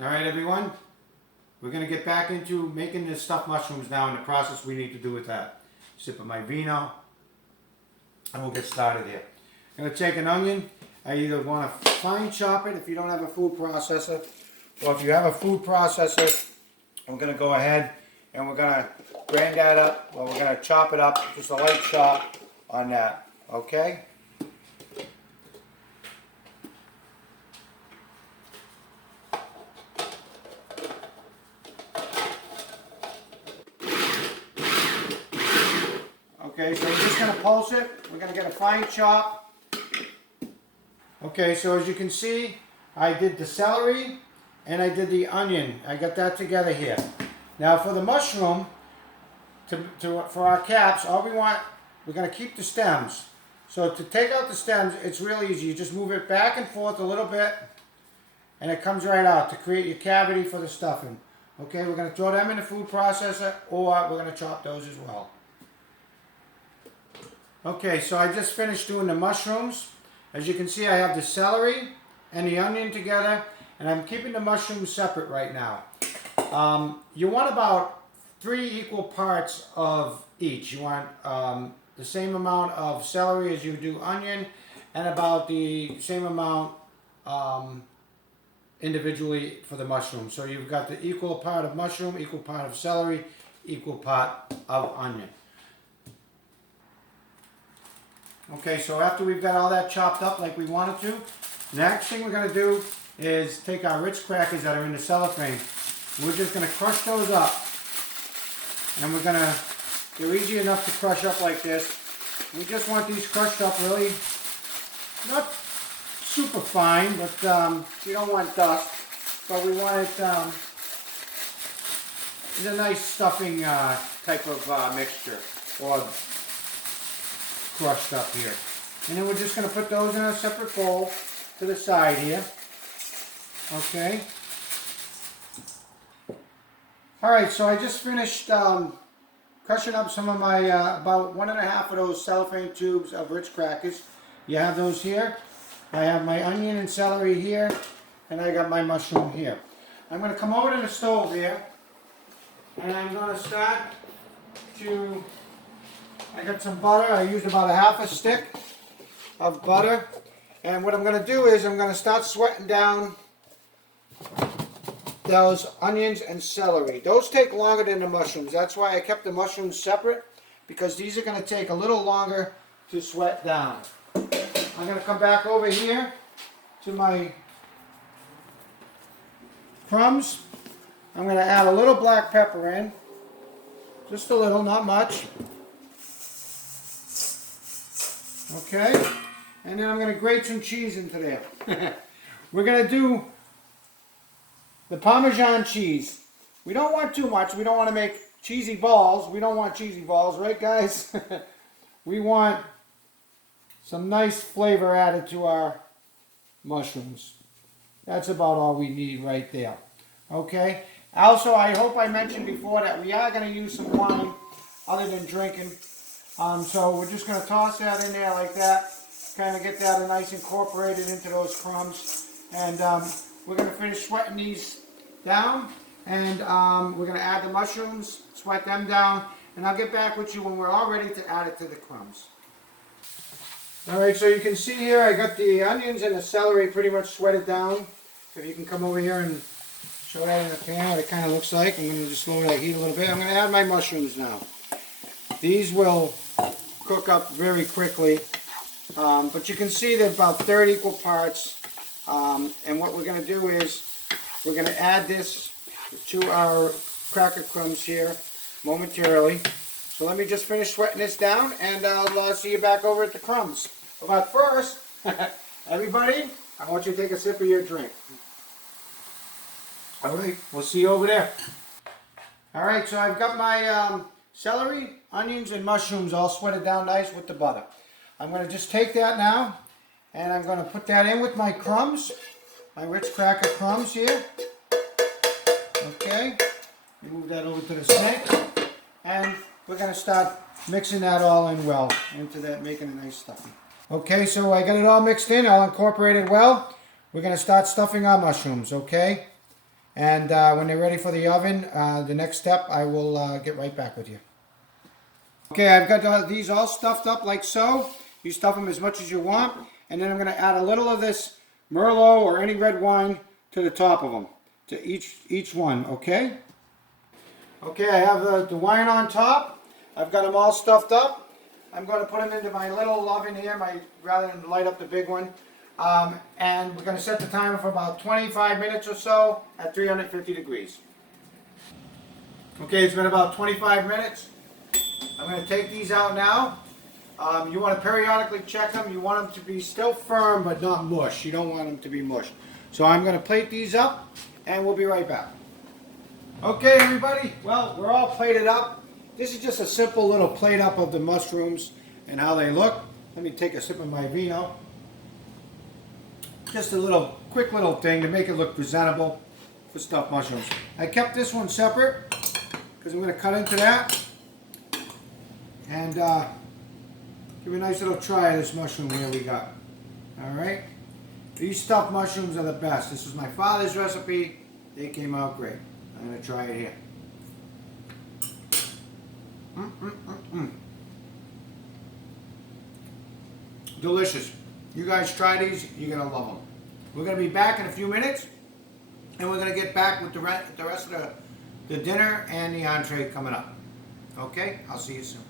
All right, everyone. We're going to get back into making the stuffed mushrooms now, and the process we need to do with that. Sip of my vino, and we'll get started here. I'm going to take an onion. I either want to fine chop it if you don't have a food processor, or if you have a food processor, we're going to go ahead and we're going to grind that up, or we're going to chop it up, just a light chop on that, okay? Okay, so we're just going to pulse it. We're going to get a fine chop. Okay, so as you can see, I did the celery and I did the onion. I got that together here. Now for the mushroom, for our caps, all we want, we're going to keep the stems. So to take out the stems, it's really easy. You just move it back and forth a little bit and it comes right out to create your cavity for the stuffing. Okay, we're going to throw them in the food processor, or we're going to chop those as well. Okay, so I just finished doing the mushrooms. As you can see, I have the celery and the onion together, and I'm keeping the mushrooms separate right now. You want about 3 equal parts of each. You want the same amount of celery as you do onion, and about the same amount individually for the mushroom. So you've got the equal part of mushroom, equal part of celery, equal part of onion. Okay, so after we've got all that chopped up like we wanted to, the next thing we're going to do is take our Ritz crackers that are in the cellophane. We're just going to crush those up. And we're going to, they're easy enough to crush up like this. We just want these crushed up really, not super fine, but you don't want dust. But we want it, it's a nice stuffing type of mixture, or crushed up here. And then we're just going to put those in a separate bowl to the side here. Okay. Alright, so I just finished crushing up some of my, about 1.5 of those cellophane tubes of Ritz crackers. You have those here. I have my onion and celery here, and I got my mushroom here. I'm going to come over to the stove here, and I'm going to start to, I got some butter. I used about 1/2 stick of butter. And what I'm going to do is I'm going to start sweating down those onions and celery. Those take longer than the mushrooms. That's why I kept the mushrooms separate, because these are going to take a little longer to sweat down. I'm going to come back over here to my crumbs. I'm going to add a little black pepper in. Just a little, not much. Okay, and then I'm going to grate some cheese into there. We're going to do the Parmesan cheese. We don't want too much. We don't want to make cheesy balls. We don't want cheesy balls, right guys? We want some nice flavor added to our mushrooms. That's about all we need right there. Okay, also I hope I mentioned before that we are going to use some wine other than drinking. So we're just going to toss that in there like that, kind of get that nice incorporated into those crumbs. And we're going to finish sweating these down, and we're going to add the mushrooms, sweat them down, and I'll get back with you when we're all ready to add it to the crumbs. Alright, so you can see here I got the onions and the celery pretty much sweated down. If you can come over here and show that in the pan, what it kind of looks like. I'm going to just lower that heat a little bit. I'm going to add my mushrooms now. These will cook up very quickly, but you can see they're about 3 equal parts, and what we're going to do is we're going to add this to our cracker crumbs here momentarily. So let me just finish sweating this down, and I'll see you back over at the crumbs. But first, everybody, I want you to take a sip of your drink. Alright, we'll see you over there. Alright, so I've got my celery, onions, and mushrooms all sweated down nice with the butter. I'm going to just take that now, and I'm going to put that in with my crumbs, my Ritz cracker crumbs here. Okay, move that over to the sink, and we're going to start mixing that all in well into that, making a nice stuffing. Okay, so I got it all mixed in, I'll incorporate it well. We're going to start stuffing our mushrooms, okay? And when they're ready for the oven, the next step, I will get right back with you. Okay, I've got these all stuffed up like so. You stuff them as much as you want. And then I'm going to add a little of this Merlot or any red wine to the top of them, to each one, okay? Okay, I have the wine on top. I've got them all stuffed up. I'm going to put them into my little oven here, rather than light up the big one. And we're going to set the timer for about 25 minutes or so at 350 degrees. Okay, it's been about 25 minutes. I'm going to take these out now. You want to periodically check them. You want them to be still firm but not mush. You don't want them to be mush. So I'm going to plate these up and we'll be right back. Okay, everybody. Well, we're all plated up. This is just a simple little plate up of the mushrooms and how they look. Let me take a sip of my vino. Just a quick little thing to make it look presentable for stuffed mushrooms. I kept this one separate because I'm going to cut into that and give a nice little try of this mushroom here we got. All right. These stuffed mushrooms are the best. This was my father's recipe. They came out great. I'm going to try it here. Delicious. You guys try these, you're going to love them. We're going to be back in a few minutes, and we're going to get back with the rest of the dinner and the entree coming up. Okay? I'll see you soon.